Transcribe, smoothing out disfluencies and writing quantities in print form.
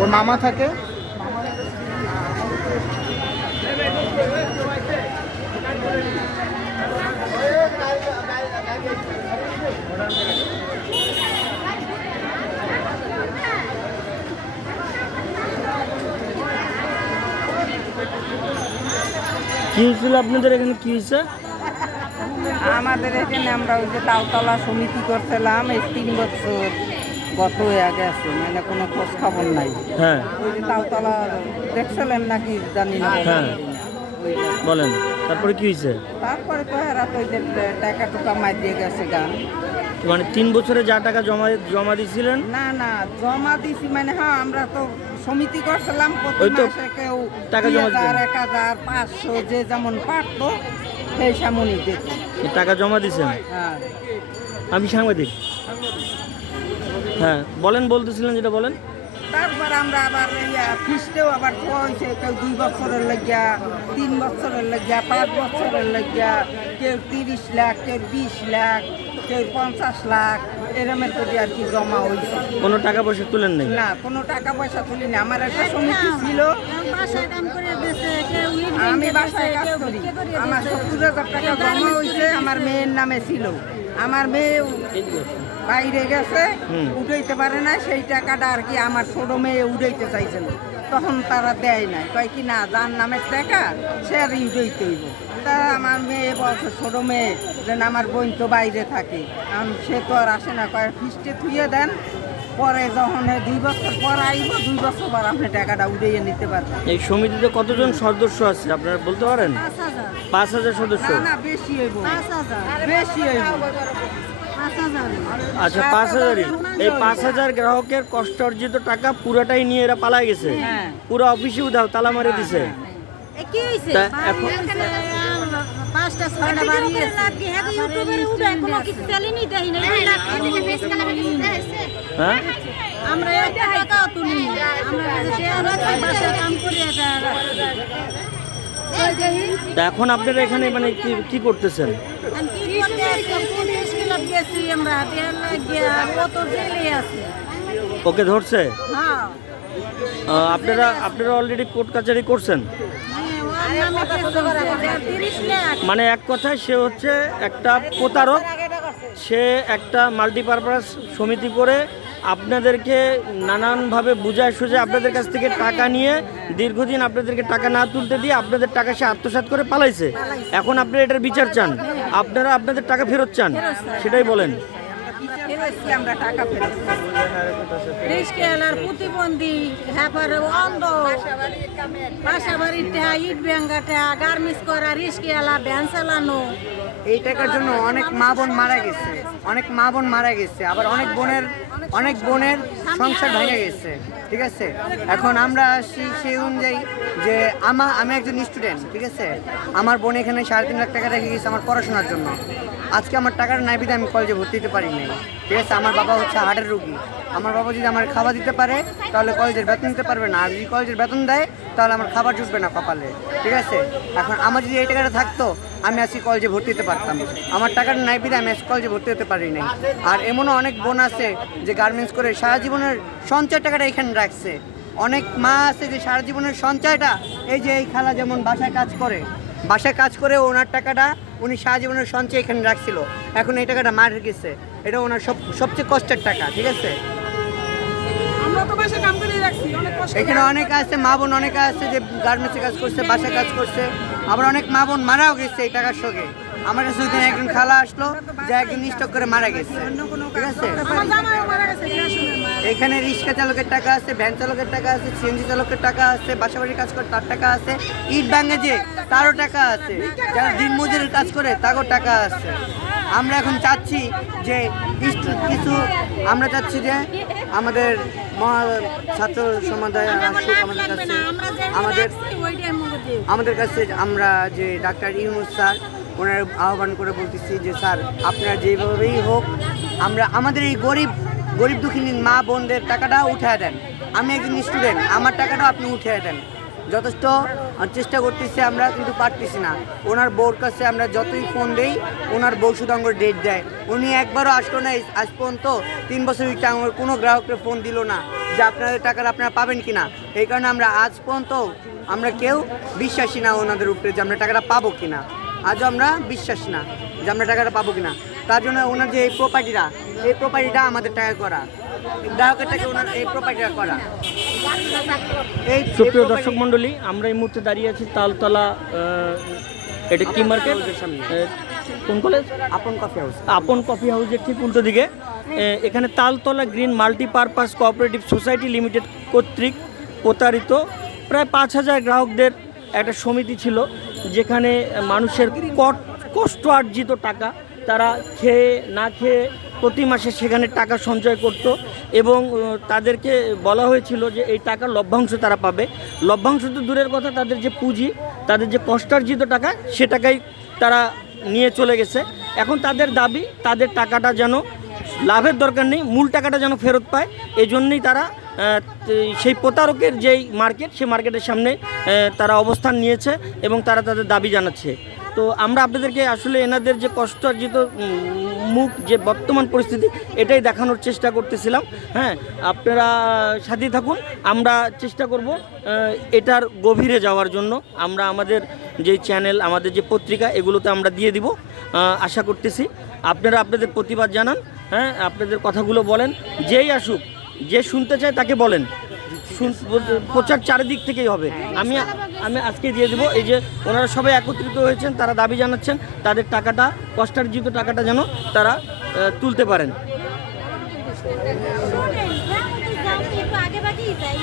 ওর মামা থাকে। কি হয়েছিল আপনাদের এখানে, কি হয়েছে? আমাদের এখানে আমরা ওই যে তালতলা সমিতি করছিলাম এই 3 বছর গত হয়ে গেছে, মানে কোনো খোঁজ খবর নাই। হ্যাঁ ওই যে তালতলা দেখছিলেন নাকি জানি না। হ্যাঁ বলেন, তারপরে কি হয়েছে? তারপরে তো এরা তো ওই যে টাকা টুকা মাই দিয়ে গেছে গান। মানে 3 বছরে যা টাকা জমা দিয়েছিলেন? না না জমা দিছি মানে, হ্যাঁ আমরা তো সমিতি করছিলাম, প্রতি ওই তো মাসে কেউ টাকা জমা 2000, 1000, 500 যে যেমন পারতো সেই সামনি দিত। এই টাকা জমা দিয়েছেন? হ্যাঁ আমি সাংবাদিক। হ্যাঁ বলেন, বলতেছিলেন যেটা বলেন। তারপর আমরা আবার ফিস্টেও আবার হয়েছে, কেউ 2 বছরের লাগিয়া, 3 বছরের লাগিয়া, 5 বছরের লাগিয়া, কেউ 30 লাখ, কেউ 20 লাখ, কেউ 50 লাখ এরমের করে আর কি জমা হয়েছে। কোনো টাকা পয়সা তুলেন নাই? না কোনো টাকা পয়সা তুলিনি। আমার একটা সমিতি ছিল, আমি বাসায় কাজ করি, আমার 70,000 টাকা জমা হয়েছে, আমার মেয়ের নামে ছিল। আমার মেয়ে বাইরে গেছে, উঠাইতে পারে না, সেই টাকাটা আর কি আমার ছোট মেয়ে উঠাইতে চাইছিল, তখন তারা দেয় নাই, কয় কি না যার নামের টাকা সে আর উঠাইতে হইব। তা আমার মেয়ে বলছে, ছোট মেয়ে যে আমার বোন তো বাইরে থাকে, কারণ সে তো আর আসে না, কয় ফিস্টে থুয়ে দেন, পরে যখন 2 বছর পর আইব 2 বছর পর আপনি টাকাটা উঠাইয়ে নিতে পারবেন। এই সমিতিতে কতজন সদস্য আছে আপনারা বলতে পারেন? 5,000 সদস্য। না না বেশি হইব, বেশি হইব। আচ্ছা 5,000। এই 5,000 গ্রাহকের কষ্ট অর্জিত টাকা পুরোটাই নিয়ে এরা পালায় গেছে। হ্যাঁ। পুরো অফিসে উধাও, তালা মারে দিছে। তা এখন 5টা 6টা বাড়ি ইউটিউবের উঠে কোনো কিছু চালিনি দেই না। হ্যাঁ আমরা একটা টাকাও তুলি না, আমরা বাসায় কাম করি। তা এখন আপনারা এখানে মানে কি করতেছেন? কি করতে আসছে, পুলিশ ক্লাব গেছি আমরা, দেড় লাখ গিয়া কত জেলে আছে। ওকে ধরছে? হ্যাঁ আপনারা অলরেডি কোর্ট কাচারি করছেন? ওর নামে কেস হয়েছে, 30 লাখ। মানে এক কথায় সে হচ্ছে একটা প্রতারক। সে একটা মাল্টিপারপাস সমিতি করে আপনাদেরকে নানানভাবে বুঝায় সুঝায় আপনাদের কাছ থেকে টাকা নিয়ে দীর্ঘদিন আপনাদেরকে টাকা না তুলতে দিয়ে আপনাদের টাকা সে আত্মসাৎ করে পালাইছে। এখন আপনারা এটার বিচার চান, আপনারা আপনাদের টাকা ফেরত চান, সেটাই বলেন। আমরা টাকা ফেরত রিস্কেলার প্রতিবন্ধী, হ্যাপার অন্ধ, বাসা বাড়িতে ইট ব্যাঙ্গাটা, গার্মিস করা, রিস্কেলা, ভ্যান চালানো। এই টাকার জন্য অনেক মা বোন মারা গেছে, অনেক মা বোন মারা গেছে, আবার অনেক বোনের সংসার ভেঙে গেছে। ঠিক আছে, এখন আমরা আসি সেই অনুযায়ী যে আমি একজন স্টুডেন্ট, ঠিক আছে, আমার বোন এখানে 3.5 লাখ টাকা রেখে গেছে আমার পড়াশোনার জন্য। আজকে আমার টাকার নাই বিধে আমি কলেজে ভর্তি দিতে পারি নাই। ঠিক আছে, আমার বাবা হচ্ছে হার্টের রোগী, আমার বাবা যদি আমার খাবার দিতে পারে তাহলে কলেজের বেতন দিতে পারবে না, আর যদি কলেজের বেতন দেয় তাহলে আমার খাবার জুটবে না কপালে। ঠিক আছে, এখন আমার যদি এই টাকাটা থাকতো আমি আজকে কলেজে ভর্তি হতে পারতাম। আমার টাকাটা নাই বিধে আমি আজকে কলেজে ভর্তি হতে পারি নাই। আর এমনও অনেক বোন আছে যে গার্মেন্টস করে সারা জীবনের সঞ্চয় টাকাটা এখানে রাখছে। অনেক মা আছে যে সারা জীবনের সঞ্চয়টা, এই যে এই খালা যেমন বাসায় কাজ করে ওনার টাকাটা উনি সারা জীবনের সঞ্চয় এখানে রাখছিল, এখন এই টাকাটা মার গেছে, এটা ওনার সবচেয়ে কষ্টের টাকা। ঠিক আছে, এখানে অনেক আছে মা বোন, অনেক আছে যে গার্মেন্টসে কাজ করছে, বাসায় কাজ করছে, আবার অনেক মা বোন মারাও গেছে এই টাকার সঙ্গে। আমার কাছে ওই দিন একজন খালা আসলো যে একজন স্টক করে মারা গেছে। ঠিক আছে, এখানে রিক্সা চালকের টাকা আছে, ভ্যান চালকের টাকা আছে, সিএনজি চালকের টাকা আছে, বাসাবাড়ির কাজ করে তার টাকা আছে, ইট ভাঙে যে তারও টাকা আছে, যারা দিনমজুরের কাজ করে তারও টাকা আছে। আমরা এখন চাচ্ছি যে আমরা চাচ্ছি যে আমাদের ছাত্র সমাদায় আসুক আমাদের কাছে আমরা যে ডাক্তার ইউনূস স্যার ওনার আহ্বান করে বলতেছি যে স্যার আপনারা যেভাবেই হোক আমরা আমাদের এই গরিব দুঃখী মা বোনদের টাকাটা উঠিয়ে দেন। আমি একজন স্টুডেন্ট, আমার টাকাটাও আপনি উঠিয়ে দেন। যথেষ্ট চেষ্টা করতেছি আমরা, কিন্তু পারতেছি না। ওনার বউর কাছে আমরা যতই ফোন দেই, ওনার বউ শুধু আমার ডেট দেয়। উনি একবারও আসলো না আজ পর্যন্ত, 3 বছর আমার কোনো গ্রাহককে ফোন দিল না যে আপনাদের টাকাটা আপনারা পাবেন কি না। এই কারণে আমরা আজ পর্যন্ত আমরা কেউ বিশ্বাসী না ওনাদের উপরে যে আমরা টাকাটা পাবো কিনা। আজও আমরা বিশ্বাসী না যে আমরা টাকাটা পাবো কিনা। তার জন্য ওনার যে এই প্রপার্টিটা আমাদের টাকা করা, গ্রাহকের টাকা ওনার এই প্রপার্টিটা করা। সুপ্রিয় দর্শক মণ্ডলী, আমরা এই মুহূর্তে দাঁড়িয়ে আছি তালতলা, এটা কি মার্কেট, কোন কলেজ? আপন কফি হাউস। আপন কফি হাউসের ঠিক উল্টো দিকে। এখানে Taltala green multipurpose cooperative society limited কর্তৃক প্রতারিত প্রায় 5,000 গ্রাহকদের একটা সমিতি ছিল, যেখানে মানুষের কষ্ট অর্জিত টাকা তারা খেয়ে না খেয়ে প্রতি মাসে সেখানে টাকা সঞ্চয় করত এবং তাদেরকে বলা হয়েছিল যে এই টাকার লভ্যাংশ তারা পাবে। লভ্যাংশ তো দূরের কথা, তাদের যে পুঁজি, তাদের যে কষ্টার্জিত টাকা, সে টাকাই তারা নিয়ে চলে গেছে। এখন তাদের দাবি তাদের টাকাটা যেন, লাভের দরকার নেই, মূল টাকাটা যেন ফেরত পায়। এই জন্যই তারা সেই প্রতারকের যেই মার্কেট, সেই মার্কেটের সামনে তারা অবস্থান নিয়েছে এবং তারা তাদের দাবি জানাচ্ছে। তো আমরা আপনাদেরকে আসলে এনাদের যে কষ্টার্জিত মুখ, যে বর্তমান পরিস্থিতি, এটাই দেখানোর চেষ্টা করতেছিলাম। হ্যাঁ, আপনারা সাথে থাকুন, আমরা চেষ্টা করব এটার গভীরে যাওয়ার জন্য। আমরা আমাদের যে চ্যানেল, আমাদের যে পত্রিকা, এগুলোতে আমরা দিয়ে দিব। আশা করতেছি আপনারা আপনাদের প্রতিবাদ জানান। হ্যাঁ, আপনাদের কথাগুলো বলেন, যেই আসুক, যে শুনতে চায় তাকে বলেন। প্রচার চারিদিক থেকেই হবে। আমি আজকে দিয়ে দেবো। এই যে ওনারা সবাই একত্রিত হয়েছেন, তারা দাবি জানাচ্ছেন তাদের টাকাটা, কষ্টার্জিত টাকাটা যেন তারা তুলতে পারেন। আগে বাকি যাই